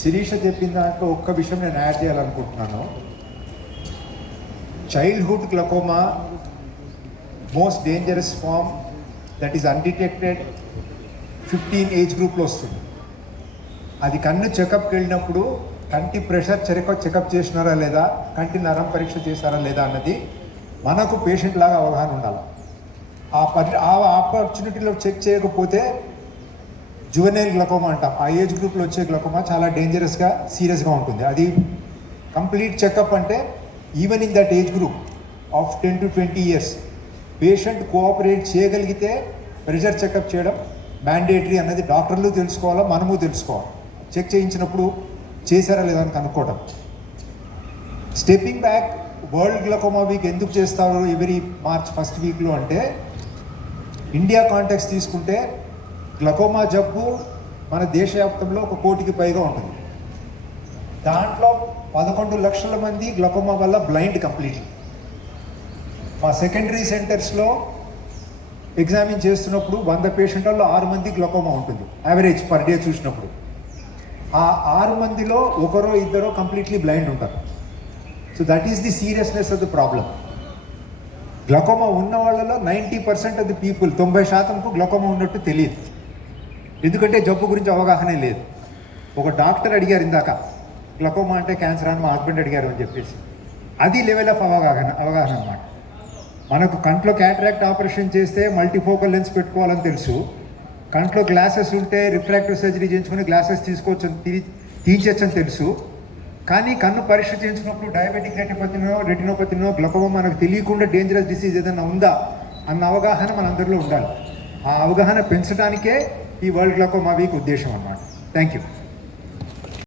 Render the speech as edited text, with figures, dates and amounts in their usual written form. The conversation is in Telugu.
శిరీష చెప్పిన దాంట్లో ఒక్క విషయం నేను యాడ్ చేయాలనుకుంటున్నాను. Childhood glaucoma most dangerous form that is undetected 15 age గ్రూప్లో వస్తుంది. అది కన్ను చెకప్కి వెళ్ళినప్పుడు కంటి ప్రెషర్ చెకప్ చేసినారా లేదా, కంటి నరం పరీక్ష చేశారా లేదా అన్నది మనకు పేషెంట్ లాగా అవగాహన ఉండాలి. ఆ ఆపర్చునిటీలో చెక్ చేయకపోతే జువెనైల్ గ్లకోమా అంటాం, ఆ ఏజ్ గ్రూప్లో వచ్చే గ్లకోమా చాలా డేంజరస్గా సీరియస్గా ఉంటుంది. అది కంప్లీట్ చెకప్ అంటే even in that age group of 10 to 20 years patient cooperate చేయగలిగితే ప్రెషర్ చెకప్ చేయడం మ్యాండేటరీ అన్నది డాక్టర్లు తెలుసుకోవాలా, మనము తెలుసుకోవాలి. చెక్ చేయించినప్పుడు చేశారా లేదా అని కనుక్కోవడం. Stepping back, world glaucoma week ఎందుకు చేస్తారు ఎవరీ మార్చ్ ఫస్ట్ వీక్లో అంటే, ఇండియా కాంటెక్స్ట్ తీసుకుంటే గ్లకోమా జబ్బు మన దేశవ్యాప్తంలో 1 కోటికి పైగా ఉంటుంది. దాంట్లో 11 లక్షల మంది గ్లకోమా వల్ల బ్లైండ్ కంప్లీట్లీ. మా సెకండరీ సెంటర్స్లో ఎగ్జామిన్ చేస్తున్నప్పుడు 100 పేషెంట్లలో 6 మంది గ్లకోమా ఉంటుంది యావరేజ్ పర్ డే చూసినప్పుడు. ఆ 6 మందిలో 1-2 కంప్లీట్లీ బ్లైండ్ ఉంటారు. So that is the seriousness of the problem. Glaucoma ఉన్న వాళ్ళలో 90% ఆఫ్ ది పీపుల్, 90%కు గ్లకోమా ఉన్నట్టు తెలియదు. ఎందుకంటే జబ్బు గురించి అవగాహనే లేదు. ఒక డాక్టర్ అడిగారు ఇందాక, గ్లకోమా అంటే క్యాన్సర్ అని మా హస్బెండ్ అడిగారు అని చెప్పేసి. అది లెవెల్ ఆఫ్ అవగాహన అన్నమాట. మనకు కంట్లో క్యాటరాక్ట్ ఆపరేషన్ చేస్తే మల్టీఫోకల్ లెన్స్ పెట్టుకోవాలని తెలుసు, కంట్లో గ్లాసెస్ ఉంటే రిఫ్రాక్టివ్ సర్జరీ చేయించుకొని గ్లాసెస్ తీయించొచ్చని తెలుసు. కానీ కన్ను పరీక్ష చేయించినప్పుడు డయాబెటిక్ రెటినోపతినో గ్లకోమా మనకు తెలియకుండా డేంజరస్ డిసీజ్ ఏదైనా ఉందా అన్న అవగాహన మనందరిలో ఉండాలి. ఆ అవగాహన పెంచడానికే ఈ వరల్డ్ గ్లకోమా వీక్ ఉద్దేశం అన్నమాట. Thank you.